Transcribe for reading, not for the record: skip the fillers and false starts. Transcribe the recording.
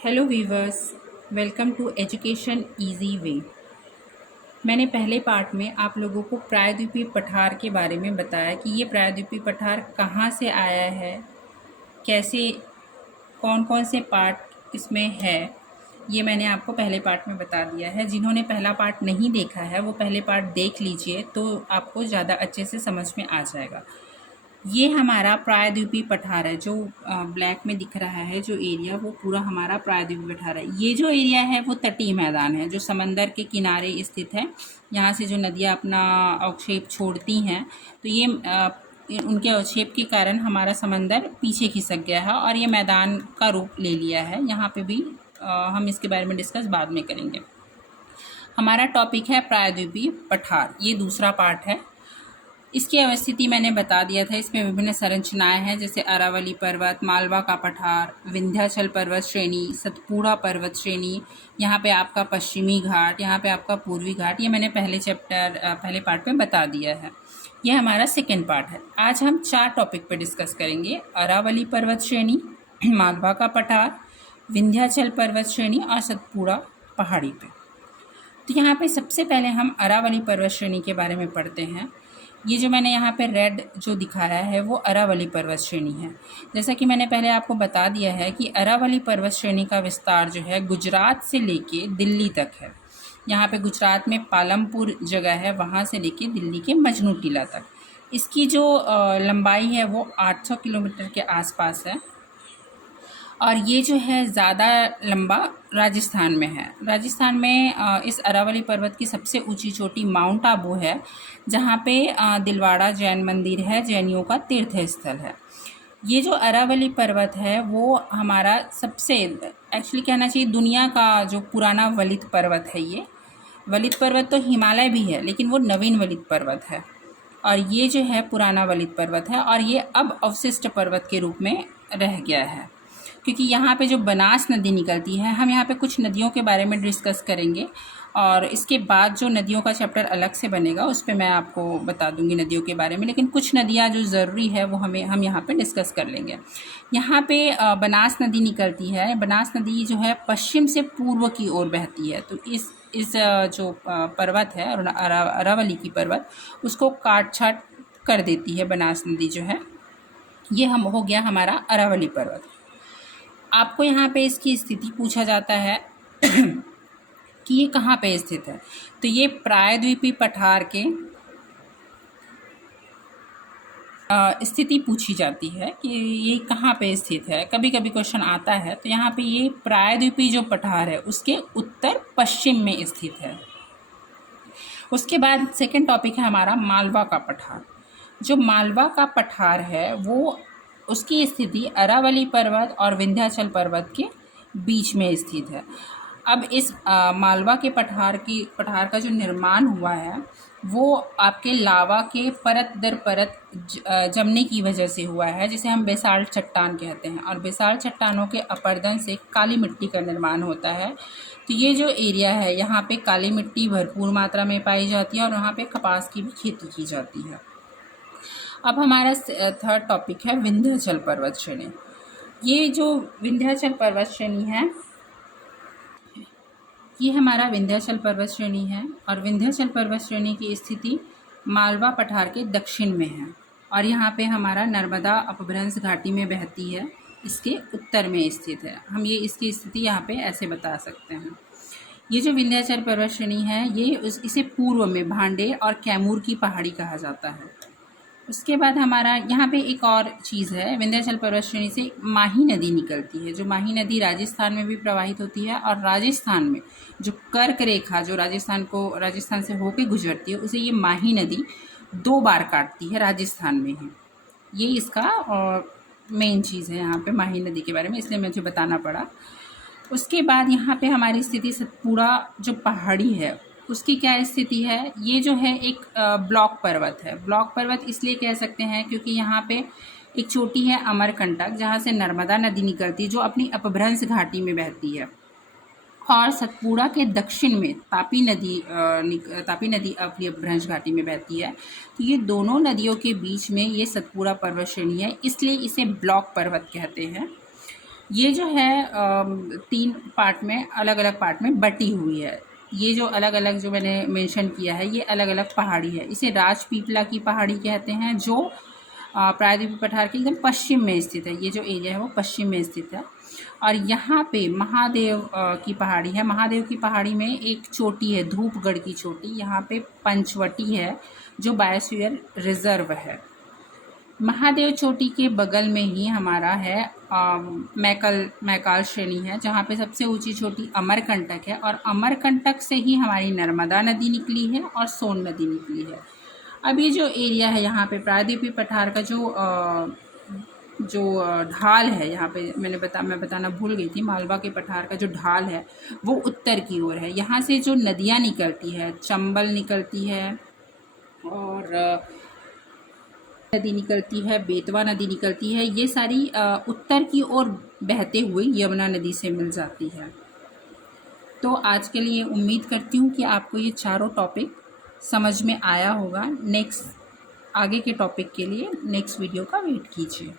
Hello viewers, welcome to education easy way. मैंने पहले part में आप लोगों को प्रायद्वीपीय पठार के बारे में बताया कि ये प्रायद्वीपीय पठार कहाँ से आया है, कैसे, कौन कौन से पार्ट इसमें है। ये मैंने आपको पहले पार्ट में बता दिया है। जिन्होंने पहला पार्ट नहीं देखा है वो पहले पार्ट देख लीजिए, तो आपको ज़्यादा अच्छे से समझ में आ जाएगा। ये हमारा प्रायद्वीपीय पठार है। जो ब्लैक में दिख रहा है जो एरिया, वो पूरा हमारा प्रायद्वीपीय पठार है। ये जो एरिया है वो तटीय मैदान है जो समंदर के किनारे स्थित है। यहाँ से जो नदियाँ अपना अवक्षेप छोड़ती हैं, तो ये उनके अवक्षेप के कारण हमारा समंदर पीछे खिसक गया है और ये मैदान का रूप ले लिया है। यहाँ पे भी हम इसके बारे में डिस्कस बाद में करेंगे। हमारा टॉपिक है प्रायद्वीपीय पठार, ये दूसरा पार्ट है। इसकी अवस्थिति मैंने बता दिया था। इसमें विभिन्न संरचनाएं हैं, जैसे अरावली पर्वत, मालवा का पठार, विंध्याचल पर्वत श्रेणी, सतपुड़ा पर्वत श्रेणी, यहाँ पे आपका पश्चिमी घाट, यहाँ पे आपका पूर्वी घाट। ये मैंने पहले पार्ट में बता दिया है। यह हमारा सेकेंड पार्ट है। आज हम 4 टॉपिक पे डिस्कस करेंगे: अरावली पर्वत श्रेणी, मालवा का पठार, विंध्याचल पर्वत श्रेणी और सतपुड़ा पहाड़ी पे। तो यहाँ पे सबसे पहले हम अरावली पर्वत श्रेणी के बारे में पढ़ते हैं। ये जो मैंने यहाँ पे रेड जो दिखाया है वो अरावली पर्वत श्रेणी है। जैसा कि मैंने पहले आपको बता दिया है कि अरावली पर्वत श्रेणी का विस्तार जो है गुजरात से लेके दिल्ली तक है। यहाँ पे गुजरात में पालमपुर जगह है, वहाँ से लेके दिल्ली के मजनू टीला तक। इसकी जो लंबाई है वो 800 किलोमीटर के आसपास है। और ये जो है ज़्यादा लंबा राजस्थान में है। राजस्थान में इस अरावली पर्वत की सबसे ऊंची चोटी माउंट आबू है, जहाँ पे दिलवाड़ा जैन मंदिर है, जैनियों का तीर्थ स्थल है। ये जो अरावली पर्वत है वो हमारा सबसे, एक्चुअली कहना चाहिए दुनिया का जो पुराना वलित पर्वत है। ये वलित पर्वत तो हिमालय भी है, लेकिन वो नवीन वलित पर्वत है। और ये जो है पुराना वलित पर्वत है, और ये अब अवशिष्ट पर्वत के रूप में रह गया है, क्योंकि यहाँ पे जो बनास नदी निकलती है। हम यहाँ पे कुछ नदियों के बारे में डिस्कस करेंगे, और इसके बाद जो नदियों का चैप्टर अलग से बनेगा उस पर मैं आपको बता दूंगी नदियों के बारे में। लेकिन कुछ नदियाँ जो ज़रूरी है वो हम यहाँ पे डिस्कस कर लेंगे। यहाँ पे बनास नदी निकलती है। बनास नदी जो है पश्चिम से पूर्व की ओर बहती है। तो इस जो पर्वत है अरावली की पर्वत, उसको काट छाट कर देती है बनास नदी जो है। ये हो गया हमारा अरावली पर्वत। आपको यहाँ पे इसकी स्थिति पूछा जाता है कि ये कहाँ पे स्थित है। तो ये प्रायद्वीपीय पठार के स्थिति पूछी जाती है कि ये कहाँ पे स्थित है। कभी कभी क्वेश्चन आता है। तो यहाँ पे ये प्रायद्वीपीय जो पठार है उसके उत्तर पश्चिम में स्थित है। उसके बाद सेकंड टॉपिक है हमारा मालवा का पठार। जो मालवा का पठार है वो, उसकी स्थिति अरावली पर्वत और विंध्याचल पर्वत के बीच में स्थित है। अब इस मालवा के पठार का जो निर्माण हुआ है वो आपके लावा के परत दर परत जमने की वजह से हुआ है, जिसे हम बेसाल्ट चट्टान कहते हैं। और बेसाल्ट चट्टानों के अपरदन से काली मिट्टी का निर्माण होता है। तो ये जो एरिया है यहाँ पे काली मिट्टी भरपूर मात्रा में पाई जाती है, और यहाँ पे कपास की भी खेती की जाती है। अब हमारा थर्ड टॉपिक है विंध्याचल पर्वत श्रेणी। ये जो विंध्याचल पर्वत श्रेणी है, ये हमारा विंध्याचल पर्वत श्रेणी है। और विंध्याचल पर्वत श्रेणी की स्थिति मालवा पठार के दक्षिण में है, और यहाँ पे हमारा नर्मदा अपभ्रंश घाटी में बहती है, इसके उत्तर में स्थित है। हम ये इसकी स्थिति यहाँ पे ऐसे बता सकते हैं। ये जो विंध्याचल पर्वत श्रेणी है ये इसे पूर्व में भांडेर और कैमूर की पहाड़ी कहा जाता है। उसके बाद हमारा यहाँ पे एक और चीज़ है, विंध्याचल पर्वत श्रेणी से माही नदी निकलती है। जो माही नदी राजस्थान में भी प्रवाहित होती है, और राजस्थान में जो कर्क रेखा जो राजस्थान से होके गुजरती है, उसे ये माही नदी 2 बार काटती है, राजस्थान में है। ये इसका मेन चीज़ है यहाँ पे माही नदी के बारे में, इसलिए मुझे बताना पड़ा। उसके बाद यहाँ पे हमारी स्थिति सतपुड़ा जो पहाड़ी है उसकी क्या स्थिति है। ये जो है एक ब्लॉक पर्वत है। ब्लॉक पर्वत इसलिए कह सकते हैं क्योंकि यहाँ पे एक चोटी है अमरकंटक, जहाँ से नर्मदा नदी निकलती है, जो अपनी अपभ्रंश घाटी में बहती है। और सतपुड़ा के दक्षिण में तापी नदी अपनी अपभ्रंश घाटी में बहती है। तो ये दोनों नदियों के बीच में ये सतपुड़ा पर्वत श्रेणी है, इसलिए इसे ब्लॉक पर्वत कहते हैं। ये जो है 3 पार्ट में, अलग अलग पार्ट में बटी हुई है। ये जो अलग अलग जो मैंने मेंशन किया है, ये अलग अलग पहाड़ी है। इसे राजपीपला की पहाड़ी कहते हैं, जो प्रायद्वीपीय पठार के एकदम पश्चिम में स्थित है। ये जो एरिया है वो पश्चिम में स्थित है। और यहाँ पे महादेव की पहाड़ी है। महादेव की पहाड़ी में एक चोटी है, धूपगढ़ की चोटी। यहाँ पे पंचवटी है, जो बायोस्फीयर रिजर्व है। महादेव चोटी के बगल में ही हमारा है मैकाल श्रेणी है, जहाँ पे सबसे ऊंची चोटी अमरकंटक है। और अमरकंटक से ही हमारी नर्मदा नदी निकली है और सोन नदी निकली है। अब ये जो एरिया है यहाँ पे प्रायद्वीपीय पठार का जो ढाल है, यहाँ पे मैं बताना भूल गई थी, मालवा के पठार का जो ढाल है वो उत्तर की ओर है। यहाँ से जो नदियाँ निकलती है, चंबल निकलती है और नदी निकलती है, बेतवा नदी निकलती है, ये सारी उत्तर की ओर बहते हुए यमुना नदी से मिल जाती है। तो आज के लिए उम्मीद करती हूँ कि आपको ये चारों टॉपिक समझ में आया होगा। नेक्स्ट आगे के टॉपिक के लिए नेक्स्ट वीडियो का वेट कीजिए।